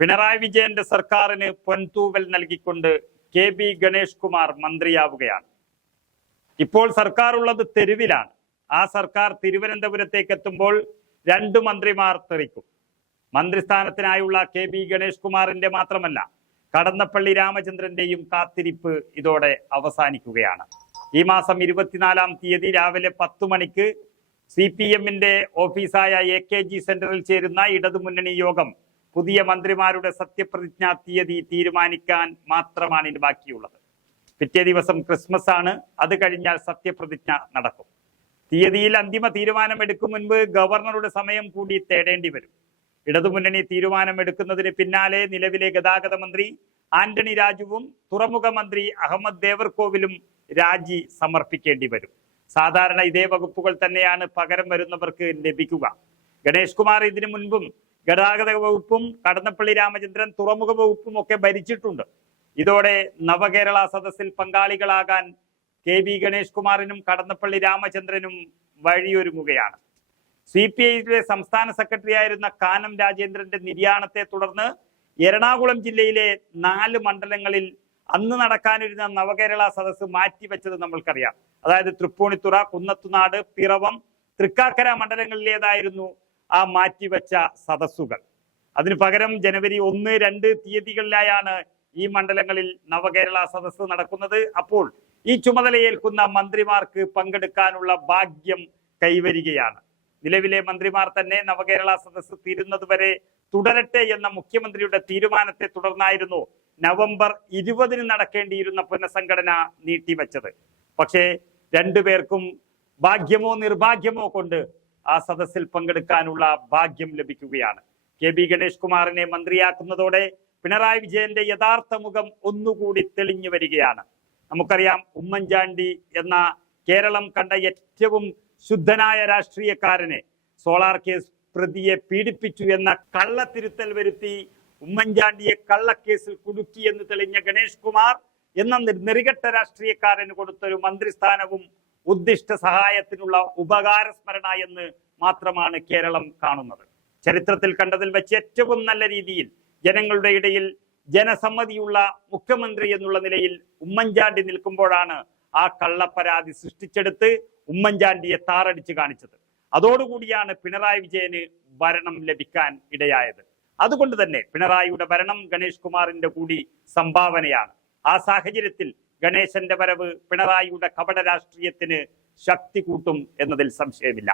പിണറായി വിജയന്റെ സർക്കാരിന് പൊൻതൂവൽ നൽകിക്കൊണ്ട് കെ ബി ഗണേഷ് കുമാർ മന്ത്രിയാവുകയാണ്. ഇപ്പോൾ സർക്കാർ ഉള്ളത് തെരുവിലാണ്. ആ സർക്കാർ തിരുവനന്തപുരത്തേക്ക് എത്തുമ്പോൾ രണ്ടു മന്ത്രിമാർ തെറിക്കും. മന്ത്രിസ്ഥാനത്തിനായുള്ള കെ ബി ഗണേഷ് കുമാറിന്റെ മാത്രമല്ല കടന്നപ്പള്ളി രാമചന്ദ്രന്റെയും കാത്തിരിപ്പ് ഇതോടെ അവസാനിക്കുകയാണ്. ഈ മാസം ഇരുപത്തിനാലാം തീയതി രാവിലെ പത്തു മണിക്ക് സി പി എമ്മിന്റെ ഓഫീസായ എ കെ ജി സെന്ററിൽ ചേരുന്ന ഇടതുമുന്നണി യോഗം പുതിയ മന്ത്രിമാരുടെ സത്യപ്രതിജ്ഞാ തീയതി തീരുമാനിക്കാൻ മാത്രമാണ് ഇനി ബാക്കിയുള്ളത്. പിറ്റേ ദിവസം ക്രിസ്മസ് ആണ്. അത് കഴിഞ്ഞാൽ സത്യപ്രതിജ്ഞ നടക്കും. തീയതിയിൽ അന്തിമ തീരുമാനമെടുക്കും മുൻപ് ഗവർണറുടെ സമയം കൂടി തേടേണ്ടി വരും. ഇടതുമുന്നണി തീരുമാനമെടുക്കുന്നതിന് പിന്നാലെ നിലവിലെ ഗതാഗത മന്ത്രി ആന്റണി രാജുവും തുറമുഖ മന്ത്രി അഹമ്മദ് ദേവർകോവിലും രാജി സമർപ്പിക്കേണ്ടി വരും. സാധാരണ ഇതേ വകുപ്പുകൾ തന്നെയാണ് പകരം വരുന്നവർക്ക് ലഭിക്കുക. ഗണേഷ് കുമാർ ഇതിനു മുൻപും ഗതാഗത വകുപ്പും കടന്നപ്പള്ളി രാമചന്ദ്രൻ തുറമുഖ വകുപ്പും ഒക്കെ ഭരിച്ചിട്ടുണ്ട്. ഇതോടെ നവകേരള സദസ്സിൽ പങ്കാളികളാകാൻ കെ വി ഗണേഷ് കുമാറിനും കടന്നപ്പള്ളി രാമചന്ദ്രനും വഴിയൊരുങ്ങുകയാണ്. സി പി ഐയിലെ സംസ്ഥാന സെക്രട്ടറി ആയിരുന്ന കാനം രാജേന്ദ്രന്റെ നിര്യാണത്തെ തുടർന്ന് എറണാകുളം ജില്ലയിലെ നാല് മണ്ഡലങ്ങളിൽ അന്ന് നടക്കാനിരുന്ന നവകേരള സദസ്സ് മാറ്റിവെച്ചത് നമ്മൾക്കറിയാം. അതായത് തൃപ്പൂണിത്തുറ കുന്നത്തുനാട് പിറവം തൃക്കാക്കര മണ്ഡലങ്ങളിലേതായിരുന്നു ആ മാറ്റിവെച്ച സദസ്സുകൾ. അതിന് പകരം ജനുവരി ഒന്ന് രണ്ട് തീയതികളിലായാണ് ഈ മണ്ഡലങ്ങളിൽ നവകേരള സദസ്സ് നടക്കുന്നത്. അപ്പോൾ ഈ ചുമതലയേൽക്കുന്ന മന്ത്രിമാർക്ക് പങ്കെടുക്കാനുള്ള ഭാഗ്യം കൈവരികയാണ്. നിലവിലെ മന്ത്രിമാർ തന്നെ നവകേരള സദസ്സ് തീരുന്നതുവരെ തുടരട്ടെ എന്ന മുഖ്യമന്ത്രിയുടെ തീരുമാനത്തെ തുടർന്നായിരുന്നു നവംബർ ഇരുപതിന് നടക്കേണ്ടിയിരുന്ന പുനഃസംഘടന നീട്ടിവെച്ചത്. പക്ഷേ രണ്ടുപേർക്കും ഭാഗ്യമോ നിർഭാഗ്യമോ കൊണ്ട് ആ സദസ്സിൽ പങ്കെടുക്കാനുള്ള ഭാഗ്യം ലഭിക്കുകയാണ്. കെ ബി ഗണേഷ് കുമാറിനെ മന്ത്രിയാക്കുന്നതോടെ പിണറായി വിജയന്റെ യഥാർത്ഥ മുഖം ഒന്നുകൂടി തെളിഞ്ഞു വരികയാണ്. നമുക്കറിയാം ഉമ്മൻചാണ്ടി എന്ന കേരളം കണ്ട ഏറ്റവും ശുദ്ധനായ രാഷ്ട്രീയക്കാരനെ സോളാർ കേസ് പ്രതിയെ പീഡിപ്പിച്ചു എന്ന കള്ളത്തിരുത്തൽ വരുത്തി ഉമ്മൻചാണ്ടിയെ കള്ളക്കേസിൽ കുടുക്കി എന്ന് തെളിഞ്ഞ ഗണേഷ് കുമാർ എന്ന നെറികെട്ട രാഷ്ട്രീയക്കാരന് കൊടുത്തൊരു മന്ത്രിസ്ഥാനവും ഉദ്ദിഷ്ട സഹായത്തിനുള്ള ഉപകാരസ്മരണ എന്ന് മാത്രമാണ് കേരളം കാണുന്നത്. ചരിത്രത്തിൽ കണ്ടതിൽ വെച്ച് ഏറ്റവും നല്ല രീതിയിൽ ജനങ്ങളുടെ ഇടയിൽ ജനസമ്മതിയുള്ള മുഖ്യമന്ത്രി എന്നുള്ള നിലയിൽ ഉമ്മൻചാണ്ടി നിൽക്കുമ്പോഴാണ് ആ കള്ളപ്പരാതി സൃഷ്ടിച്ചെടുത്ത് ഉമ്മൻചാണ്ടിയെ താറടിച്ച് കാണിച്ചത്. അതോടുകൂടിയാണ് പിണറായി വിജയന് ഭരണം ലഭിക്കാൻ ഇടയായത്. അതുകൊണ്ട് തന്നെ പിണറായിയുടെ ഭരണം ഗണേഷ് കുമാറിന്റെ കൂടി സംഭാവനയാണ്. ആ സാഹചര്യത്തിൽ ഗണേശന്റെ വരവ് പിണറായിയുടെ കപട രാഷ്ട്രീയത്തിന് ശക്തി കൂട്ടും എന്നതിൽ സംശയമില്ല.